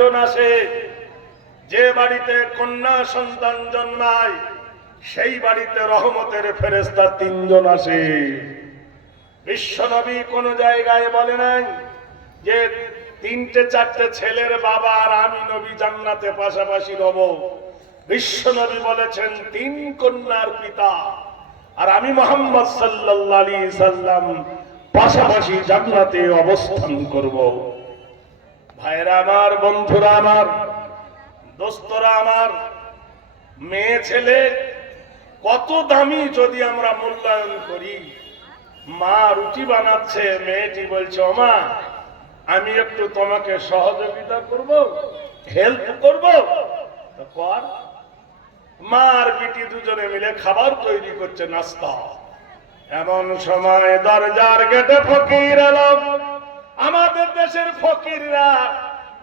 একজন আসে, যে বাড়িতে কন্যা সন্তান জন্মায় সেই বাড়িতে রহমতের ফেরেশতা 3 জন আসে। বিশ্বনবী কোন জায়গায় বলে নাই যে 3-4 ছেলের বাবা আর আমি নবী জান্নাতে পাশাপাশি রব। বিশ্বনবী বলেছেন 3 কন্যার পিতা আর আমি মুহাম্মদ সাল্লাল্লাহু আলাইহি সাল্লাম পাশাপাশি জান্নাতে অবস্থান করব। ভাইরা আমার, বন্ধুরা আমার, দোস্তরা আমার, মেয়ে ছেলে কত দামি যদি আমরা মূল্যায়ন করি। মা রুটি বানাচ্ছে, মেয়েটি বলছে ওমা আমি একটু তোমাকে সহযোগিতা করব, হেল্প করব, তো কর। মা আর বিটি দুজনে মিলে খাবার তৈরি করছে, নাস্তা। এমন সময় দরজার গেটে ফকির এলো। আমাদের দেশের ফকিররা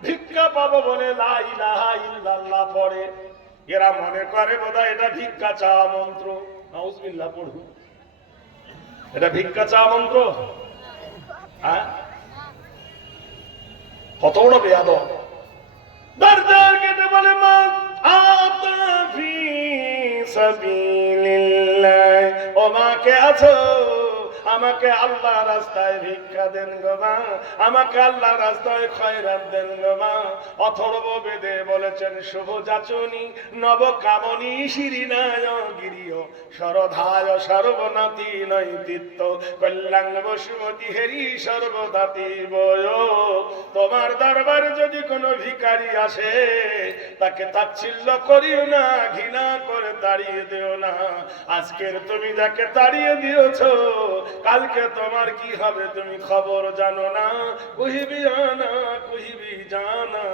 ভিক্ষা পাবো বলে লা ইলাহা ইল্লাল্লাহ পড়ে। এরা মনে করে বোধহয় এটা ভিক্ষা চাওয়া মন্ত্র। নাউজুবিল্লাহ পড়ুন, এটা ভিক্ষা চাওয়া মন্ত্র। হ্যাঁ, কত বড় বেয়াদব। দরজার গেটে বলে মা আতা ফি সাবিলিল্লাহ, ও মা কে আছো? আমাকে আল্লাহ রাস্তায় ভিক্ষা দেন গো মা, আমাকে আল্লাহ রাস্তায় খয়রাত দেন গো মা। অথর্ব বেদে বলেছেন শুভ যাচনী নব কামনী শিরিনায় গিরিয় সরধায় সর্বনাতি নৈতিত্য কল্যাণ বসুমতী হেরি সর্বদাতি বয়। তোমার দরবারে যদি কোনো ভিখারি আসে তাকে তাচ্ছিল্য করিও না, ঘৃণা করে তাড়িয়ে দিও না। আজকের তুমি যাকে তাড়িয়ে দিয়েছো কালকে তোমার কি হবে তুমি খবর জানো না। কুহিবি আনা কুহিবি জানা,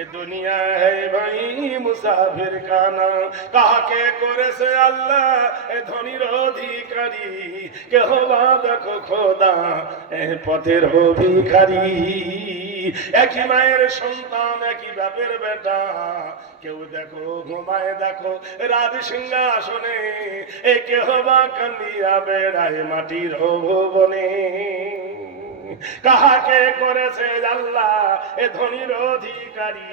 এ দুনিয়া হ্যায় ভাই মুসাফির খানা। কাহাকে করেছে আল্লাহ এ ধনির অধিকারী, কেহ বা দেখো খোদা এ পথের ভিখারি। একই মায়ের সন্তান, একই বাপের বেটা, কেউ দেখো ঘুমায় দেখো রাজ সিংহাসনে, এ কেহ বা কান্দিয়া বেড়ায় মাটির ভুবনে। কাহাকে করেছে আল্লাহ এ ধনির অধিকারী,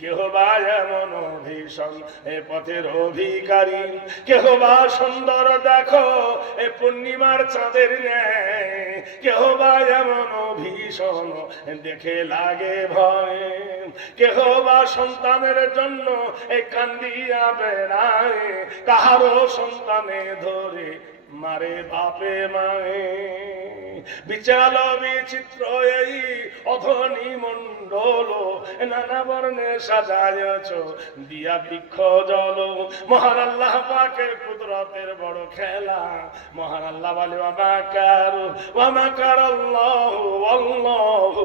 কেহ বা এমন ভীষণ এ পথের অধিকারী। কেহ বা সুন্দর দেখো এ পূর্ণিমার চাঁদের ন্যায়, কেহ বা এমন ভীষণ দেখে লাগে ভয়। কেহ বা সন্তানের জন্য এ কান্দিয়া বেড়ায়, কাহারো সন্তানে ধরে মারে বাপে মায়ে। বিচাল বিচিত্র এই অধনি মন্ডল, নানা বর্ণে সাজায়ছ দিয়া বৃক্ষ জল। মহান আল্লাহ পাকের কুদরতের বড় খেলা। মহান আল্লাহ বলে ওয়া মাকারাল্লাহু ওয়াল্লাহু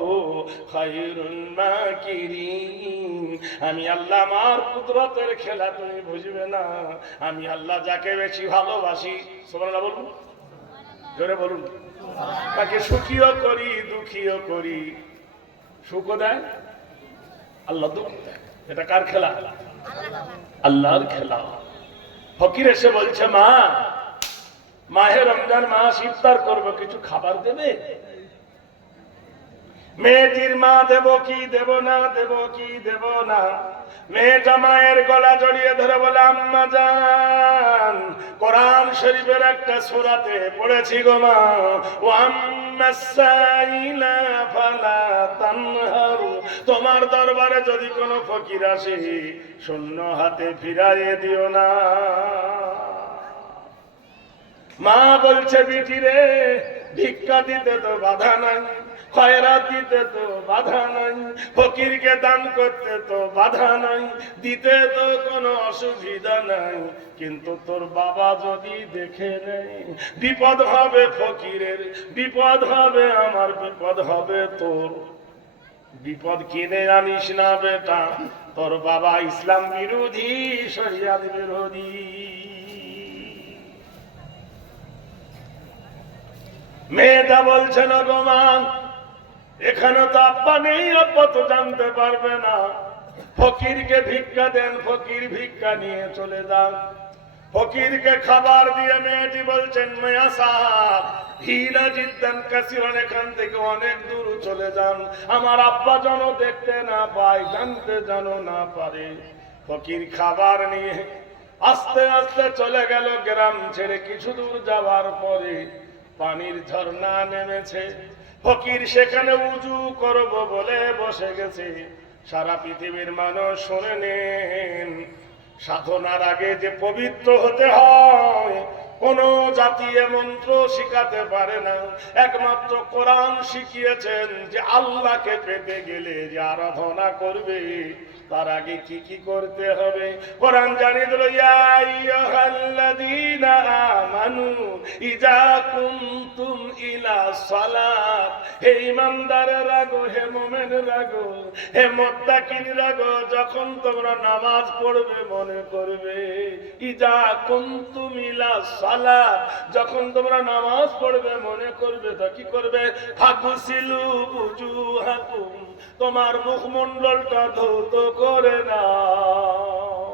খায়রুল মাকিরিন। আমি আল্লাহ আমার কুদরতের খেলা তুমি বুঝবে না। আমি আল্লাহ যাকে বেশি ভালোবাসি, সুবহানাল্লাহ বলুন, জোরে বলুন, তাকে সুখীও করি দুঃখীও করি। সুখও দেয় আল্লাহ, দুঃখ দেয়। এটা কার খেলা? আল্লাহর খেলা। ফকির এসে বলছে মা মাহে রমজান মাস, ইফতার করবো, কিছু খাবার দেবে? মেয়েটির মা দেব কি দেব না, দেব কি দেব না। মেয়েটা মায়ের গলা জড়িয়ে ধরে বলে আম্মা জান, কোরআন শরীফের একটা সূরাতে পড়েছি গো মা, ওয়া আম্মাস সাইলা ফালা তানহার। তোমার দরবারে যদি কোনো ফকির আসে শূন্য হাতে ফিরাইয়ে দিও না। মা বলছে বিটি রে, ভিক্ষা দিতে তো বাধা নাই, খয়রাত দিতে তো বাধা নাই, ফকিরকে দান করতে তো বাধা নাই, দিতে তো কোনো অসুবিধা নাই। কিন্তু তোর বাবা যদি দেখে নেয় বিপদ হবে ফকিরের, বিপদ হবে আমার, বিপদ হবে তোর। বিপদ কিনে আনিস না বেটা, তোর বাবা ইসলাম বিরোধী, শরিয়াত বিরোধী। মেয়েটা বলছে না গো মা, এখানে তো আব্বা নেই, আব্বা তো জানতে পারবে না। ফকিরকে ভিক্ষা দেন, ফকির ভিক্ষা নিয়ে চলে যান। ফকিরকে খাবার দিয়ে মেয়েটি বলছেন মিয়া সাহেব হিনা জিদ্দান কাসিরান, এখান থেকে অনেক দূর চলে যান, আমার আব্বা যেন দেখতে না পায়, জানতে যেন না পারে। ফকির খাবার নিয়ে আস্তে আস্তে চলে গেল গ্রাম ছেড়ে। কিছু দূর যাওয়ার পরে পানির ঝর্ণা নেমেছে। ফকির সেখানে উজু করব বলে বসে গেছে। সারা পৃথিবীর মানুষ শুনে নেন, সাধনার আগে যে পবিত্র হতে হয় কোন জাতীয় মন্ত্র শিখাতে পারে না। একমাত্র কোরআন শিখিয়েছেন যে আল্লাহকে পেতে গেলে যে আরাধনা করবে তার আগে কি কি করতে হবে। কোরআন জানিয়ে দিল, ইয়া আইয়ুহাল্লাযীনা আমানু ইযা কুনতুম ইলা সালাত, হে ঈমানদারেরা গো, হে মুমিনরা গো, হে মুত্তাকিনরা গো, যখন তোমরা নামাজ পড়বে মনে করবে। ইযা কুনতুম ইলা সালাত, যখন তোমরা নামাজ পড়বে মনে করবে তো কি করবে? ফাগসিলু বুজুহাকুম, তোমার মুখমণ্ডলটা ধৌত করে নাও।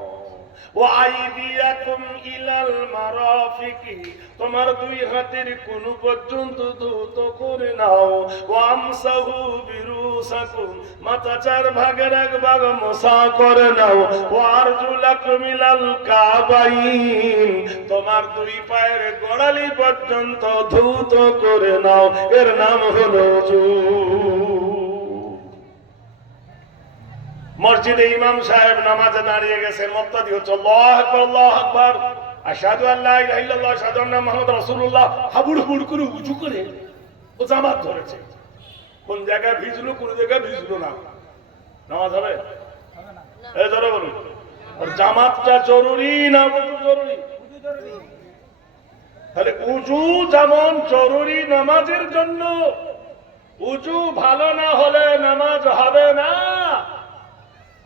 ওয়াইদিয়াকুম ইলাল মারাফিকি, তোমার দুই হাতের কোন পর্যন্ত ধৌত করে নাও। ওয়ামসাহু বিরুসাকুম, মাথা চার ভাগের এক ভাগ মোছা করে নাও। ওয়ারজুলাকুম ইলাল কাবাইন, তোমার দুই পায়ের গোড়ালি পর্যন্ত ধৌত করে নাও। এর নাম হলো ওযু। মসজিদে ইমাম সাহেব নামাজে দাঁড়িয়ে গেছেন, মুক্তাদি হচ্ছে আল্লাহু আকবার আল্লাহু আকবার, আশহাদু আল্লা ইলাহা ইল্লাল্লাহ আশহাদু আন্না মুহাম্মাদুর রাসূলুল্লাহ, হাবুড় হুড় করে উজু করে ও জামাত ধরেছে। কোন জায়গায় ভিজলো কোন জায়গায় ভিজলো না, নামাজ হবে না। এই ধরে বলুন, আর জামাতটা জরুরি না উজু জরুরি? তাহলে উজু যেমন জরুরি নামাজের জন্য, উজু ভালো না হলে নামাজ হবে না।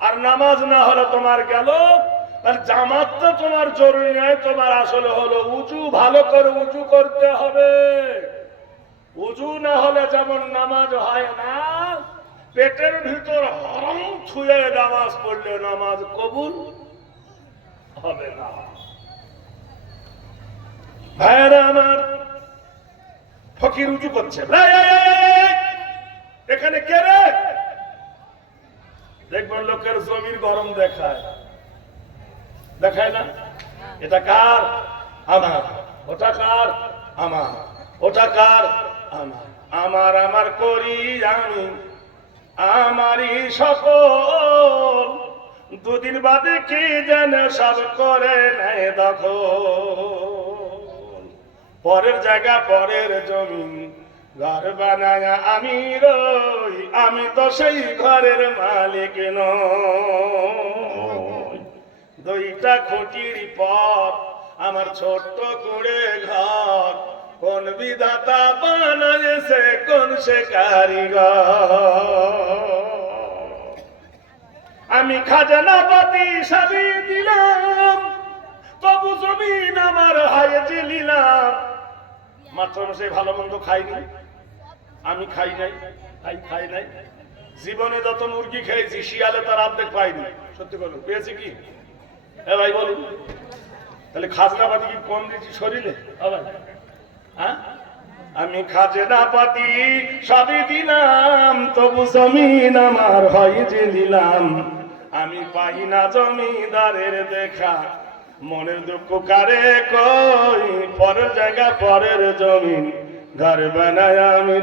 আর নামাজ না হলে তোমার গেল। আর জামাত তো তোমার জরুরি নয়, তোমার আসলে হলো উজু ভালো করে উজু করতে হবে। উজু না হলে যেমন নামাজ হয় না, পেটের ভিতর হরম ছুঁয়ে নামাজ পড়লে নামাজ কবুল হবে না। ভাইরা আমার, ফকির উজু করছে, এখানে কে রে? দেখবেন লোকের জমির গরম দেখায়, দেখায় না? এটা কার? আমার। ওটা কার? আমার। ওটা কার? আমার। আমার আমার করি আমি, আমারই সকল, দুদিন বাদে কি যেন সব করে নেয় দখল। পরের জায়গা পরের জমি, ঘর বানায় আমি রই, আমি তো সেই ঘরের মালিক নই। দুইটা খুঁটির পর আমার ছোট্ট কুড়ে ঘর, কোন বিধাতা বানাইছে কোন সে কারিগর। আমি খাজানাপাতি সাবি দিলাম, তবু জমিন আমার হাইয়ে নিলাম। মাত্র সে ভালো মন্দ খাইনি, আমি খাই নাই, খাই নাই। জীবনে যত মুরগি খেয়েছি শিয়ালে তার অর্ধেক পাইনি। সত্যি বলুন, পেয়েছি কি? ভাই বলুন, তাহলে খাজনাপাতি কি কম দিচ্ছি শরীরে? হ্যাঁ, আমি খাজনাপাতি সবই দিলাম, তবু জমিন আমার হয় যে নিলাম। আমি পাই না জমিদারের দেখা, মনের দুঃখ কারে কই, পরের জায়গা পরের জমিন, ঘর বানায় আমি